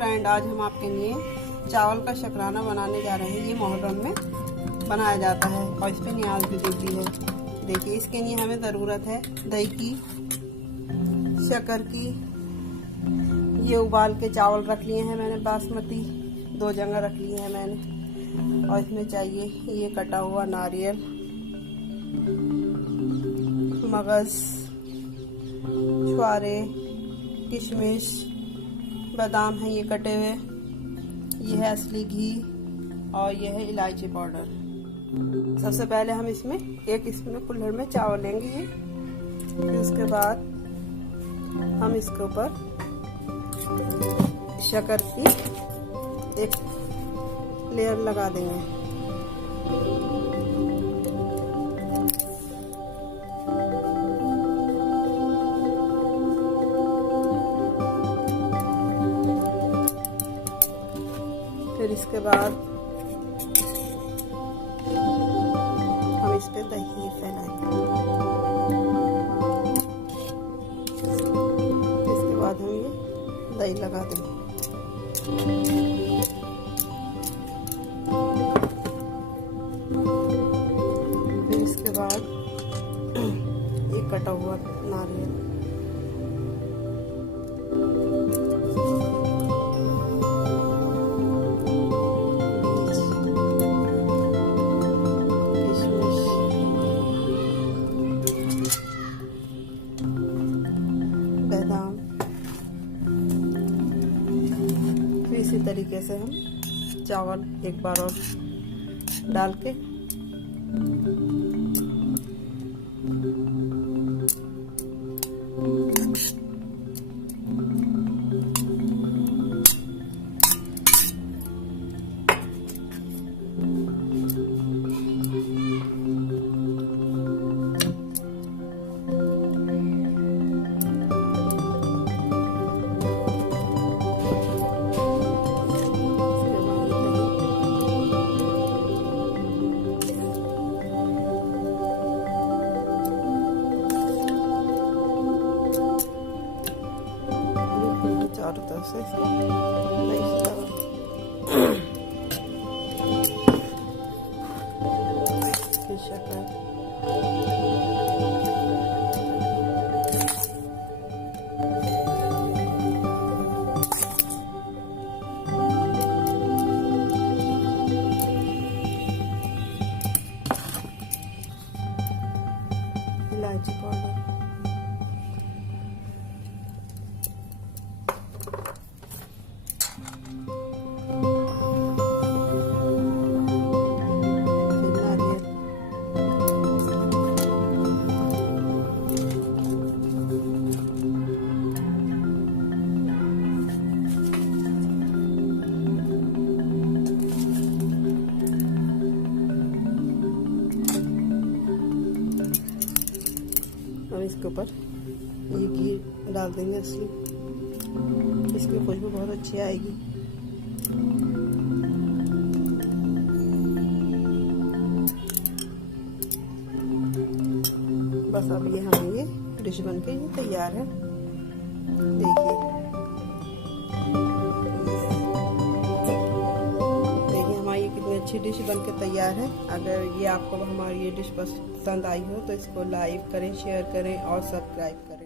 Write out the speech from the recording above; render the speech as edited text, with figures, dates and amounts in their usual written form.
Friend, आज हम आपके लिए चावल का शकराना बनाने जा रहे हैं। ये मुहर्रम में बनाया जाता है और इस पर न्याज भी देती है। देखिए, इसके लिए हमें ज़रूरत है दही की, शक्कर की। ये उबाल के चावल रख लिए हैं मैंने, बासमती 2 जगह रख लिए हैं मैंने। और इसमें चाहिए ये कटा हुआ नारियल, मगज, छुआरे, किशमिश, बादाम है ये कटे हुए, ये है असली घी और ये है इलायची पाउडर। सबसे पहले हम इसमें इसमें कुल्हड़ में चावल लेंगे ये। फिर उसके बाद हम इसके ऊपर शक्कर की एक लेयर लगा देंगे। फिर इसके बाद हम इस पे दही फैलाएंगे। इसके बाद हम ये दही लगा देंगे। फिर इसके बाद ये कटा हुआ नारियल, बादाम। फिर इसी तरीके से हम चावल एक बार और डाल के चारों तरफ से फिर शक्कर, इलायची पाउडर, और इसके ऊपर ये घी डाल देंगे असली। इसकी खुशबू बहुत अच्छी आएगी। बस अब ये हमारी डिश बनके ये तैयार है। देखिए हमारी कितनी अच्छी डिश बनके तैयार है। अगर ये आपको हमारी ये डिश पसंद आई हो तो इसको लाइक करें, शेयर करें और सब्सक्राइब करें।